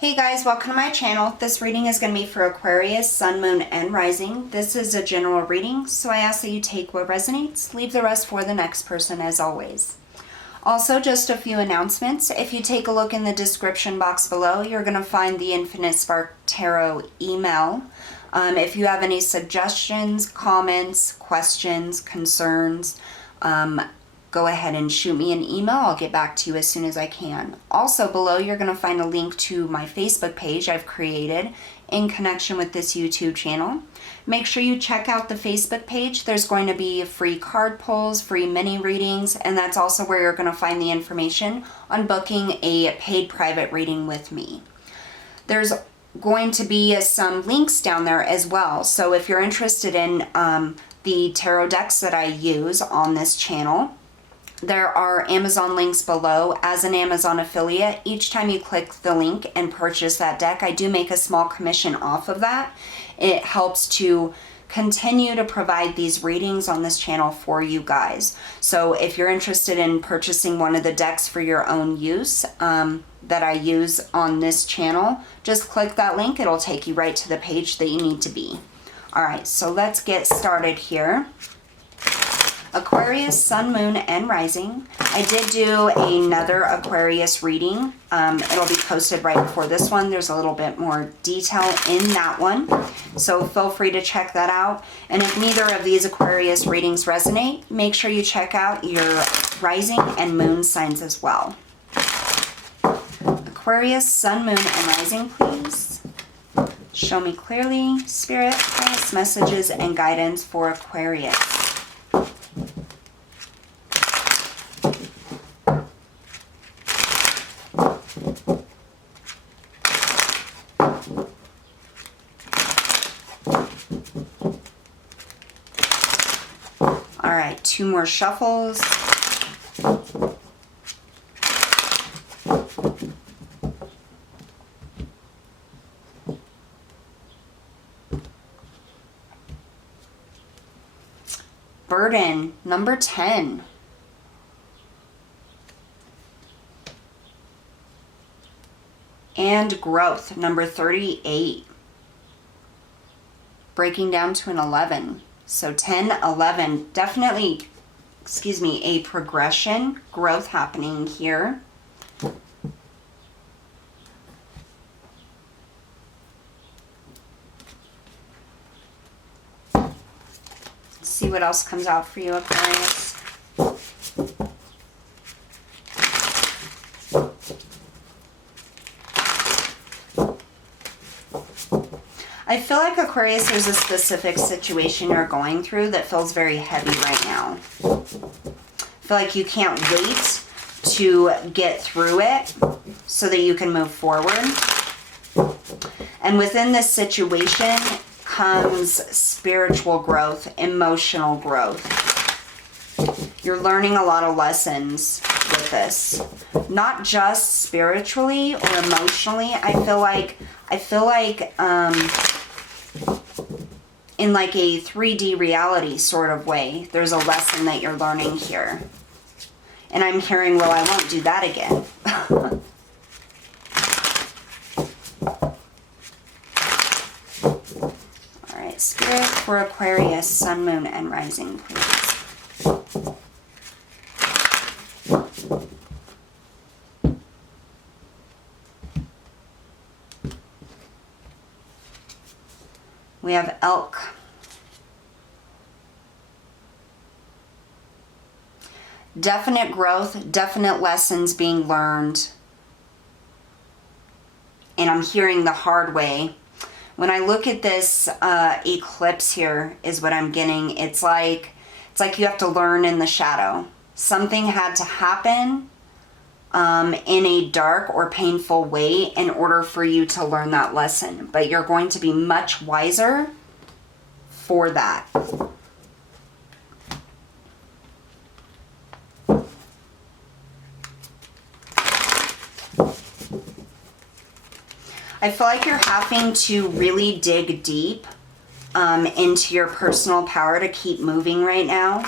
Hey guys, welcome to my channel. This reading is going to be for Aquarius, Sun, Moon, and Rising. This is a general reading, so I ask that you take what resonates, leave the rest for the next person as always. Also, just a few announcements. If you take a look in the description box below, you're going to find the Infinite Spark Tarot email. If you have any suggestions, comments, questions, concerns, go ahead and shoot me an email. I'll get back to you as soon as I can. Also below, you're going to find a link to my Facebook page I've created in connection with this YouTube channel. Make sure you check out the Facebook page. There's going to be free card pulls, free mini readings, and that's also where you're going to find the information on booking a paid private reading with me. There's going to be some links down there as well. So if you're interested in the tarot decks that I use on this channel, there are Amazon links below. As an Amazon affiliate, each time you click the link and purchase that deck, I do make a small commission off of that. It helps to continue to provide these readings on this channel for you guys. So if you're interested in purchasing one of the decks for your own use that I use on this channel, just click that link. It'll take you right to the page that you need to be. All right, so let's get started here. Aquarius, Sun, Moon, and Rising. I did do another Aquarius reading. It'll be posted right before this one. There's a little bit more detail in that one, so feel free to check that out. And if neither of these Aquarius readings resonate, make sure you check out your Rising and Moon signs as well. Aquarius, Sun, Moon, and Rising, please. Show me clearly, Spirit, highest messages and guidance for Aquarius. All right, two more shuffles. Burden, number 10. And growth, number 38. Breaking down to an 11. So 10, 11, definitely, a progression, growth happening here. Let's see what else comes out for you, Aquarius. I feel like, Aquarius, there's a specific situation you're going through that feels very heavy right now. I feel like you can't wait to get through it so that you can move forward. And within this situation comes spiritual growth, emotional growth. You're learning a lot of lessons with this. Not just spiritually or emotionally. I feel like in like a 3D reality sort of way, there's a lesson that you're learning here. And I'm hearing, well, I won't do that again. All right, Spirit for Aquarius, Sun, Moon, and Rising, please. We have Elk. Definite growth, definite lessons being learned. And I'm hearing the hard way. When I look at this eclipse here is what I'm getting. It's like you have to learn in the shadow. Something had to happen in a dark or painful way in order for you to learn that lesson. But you're going to be much wiser for that. I feel like you're having to really dig deep into your personal power to keep moving right now.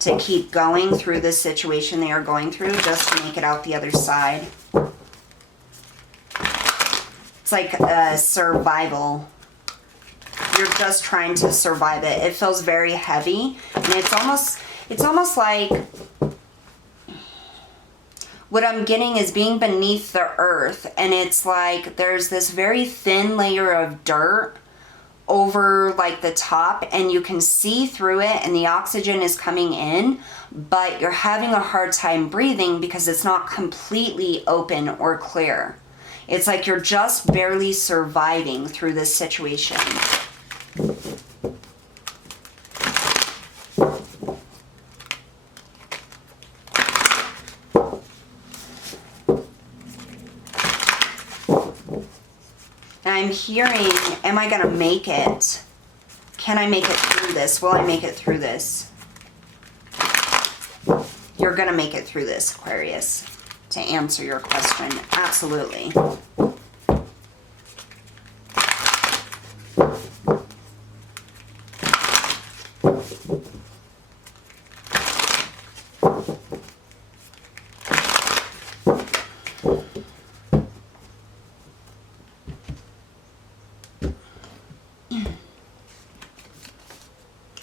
To keep going through this situation they are going through, just to make it out the other side. It's like a survival. You're just trying to survive it. It feels very heavy, and it's almost like what I'm getting is being beneath the earth, and it's like there's this very thin layer of dirt over like the top, and you can see through it and the oxygen is coming in, but you're having a hard time breathing because it's not completely open or clear. It's like you're just barely surviving through this situation. I'm hearing, am I going to make it? Can I make it through this? Will I make it through this? You're going to make it through this, Aquarius, to answer your question. Absolutely.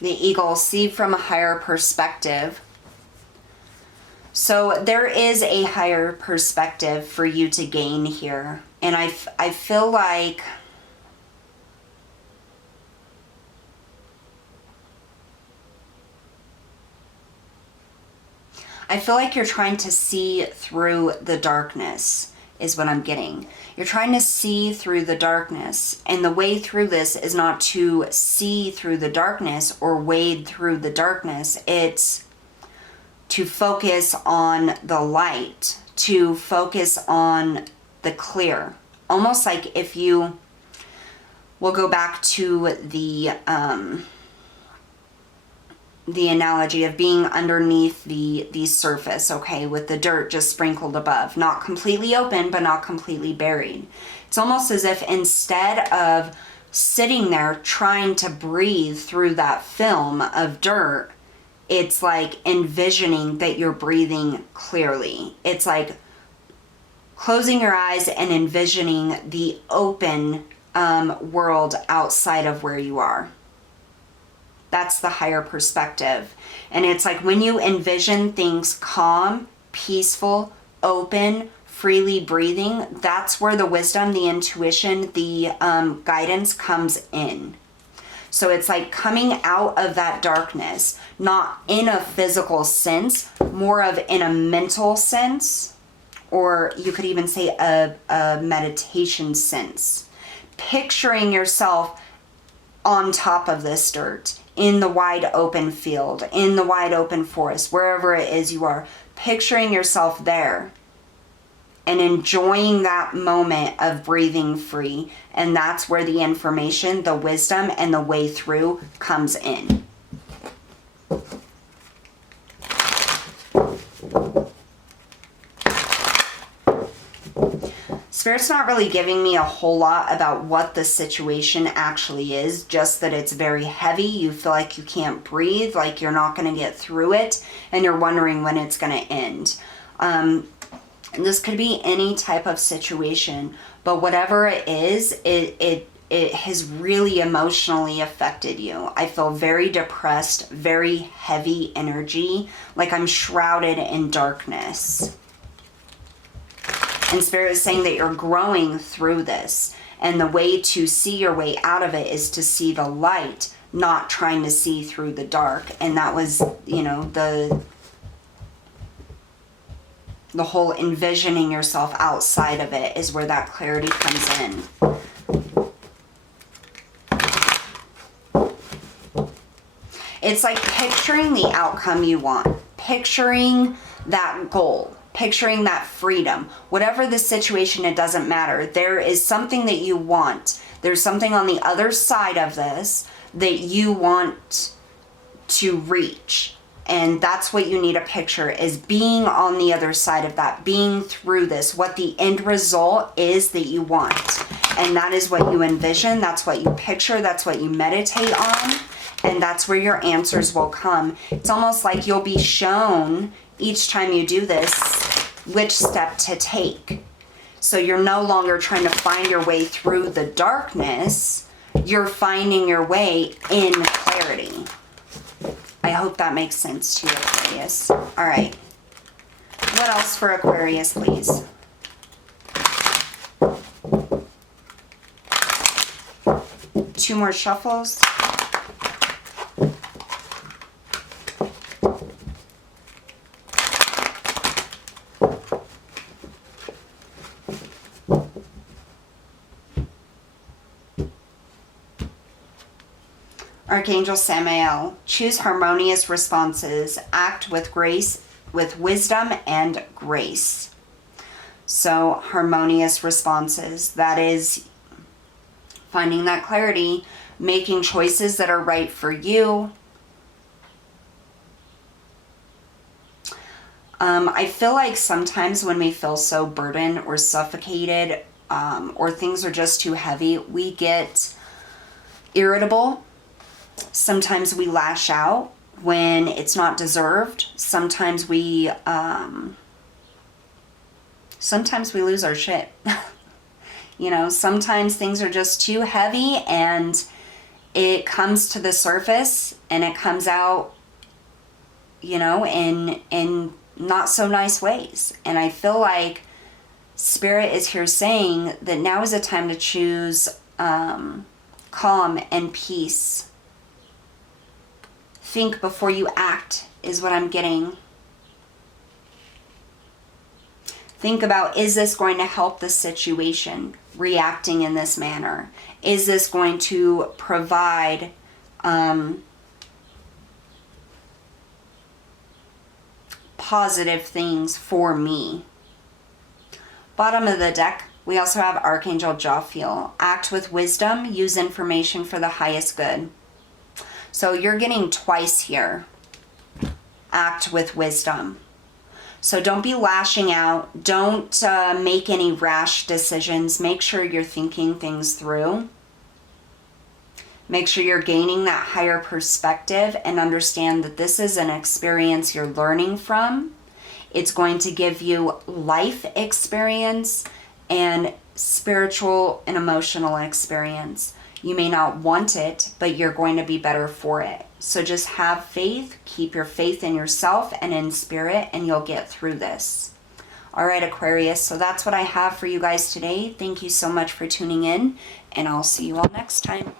The eagle, see from a higher perspective. So there is a higher perspective for you to gain here. And I feel like you're trying to see through the darkness, is what I'm getting. You're trying to see through the darkness, and the way through this is not to see through the darkness or wade through the darkness. It's to focus on the light, to focus on the clear. Almost like if you will go back to the analogy of being underneath the surface, okay, with the dirt just sprinkled above, not completely open, but not completely buried. It's almost as if instead of sitting there trying to breathe through that film of dirt, it's like envisioning that you're breathing clearly. It's like closing your eyes and envisioning the open world outside of where you are. That's the higher perspective. And it's like when you envision things calm, peaceful, open, freely breathing, that's where the wisdom, the intuition, the guidance comes in. So it's like coming out of that darkness, not in a physical sense, more of in a mental sense, or you could even say a meditation sense. Picturing yourself on top of this dirt, in the wide open field, in the wide open forest, wherever it is you are, picturing yourself there and enjoying that moment of breathing free. And that's where the information, the wisdom, and the way through comes in. Spirit's not really giving me a whole lot about what the situation actually is, just that it's very heavy. You feel like you can't breathe, like you're not going to get through it, and you're wondering when it's going to end. This could be any type of situation, but whatever it is, it has really emotionally affected you. I feel very depressed, very heavy energy, like I'm shrouded in darkness. And Spirit is saying that you're growing through this. And the way to see your way out of it is to see the light, not trying to see through the dark. And that was, you know, the whole envisioning yourself outside of it is where that clarity comes in. It's like picturing the outcome you want, picturing that goal, picturing that freedom. Whatever the situation, it doesn't matter. There is something that you want. There's something on the other side of this that you want to reach. And that's what you need to picture, is being on the other side of that, being through this, what the end result is that you want. And that is what you envision, that's what you picture, that's what you meditate on, and that's where your answers will come. It's almost like you'll be shown each time you do this which step to take. So you're no longer trying to find your way through the darkness. You're finding your way in clarity. I hope that makes sense to you, Aquarius. All right. What else for Aquarius, please? Two more shuffles. Archangel Samael, choose harmonious responses. Act with grace, with wisdom and grace. So harmonious responses, that is finding that clarity, making choices that are right for you. I feel like sometimes when we feel so burdened or suffocated, or things are just too heavy, we get irritable. Sometimes we lash out when it's not deserved. Sometimes we lose our shit. You know, sometimes things are just too heavy and it comes to the surface and it comes out, you know, in not so nice ways. And I feel like Spirit is here saying that now is a time to choose calm and peace. Think before you act is what I'm getting. Think about, is this going to help the situation, reacting in this manner? Is this going to provide positive things for me? Bottom of the deck, we also have Archangel Jophiel. Act with wisdom, use information for the highest good. So you're getting twice here. Act with wisdom. So don't be lashing out. Don't make any rash decisions. Make sure you're thinking things through. Make sure you're gaining that higher perspective and understand that this is an experience you're learning from. It's going to give you life experience and spiritual and emotional experience. You may not want it, but you're going to be better for it. So just have faith, keep your faith in yourself and in Spirit, and you'll get through this. All right, Aquarius, so that's what I have for you guys today. Thank you so much for tuning in, and I'll see you all next time.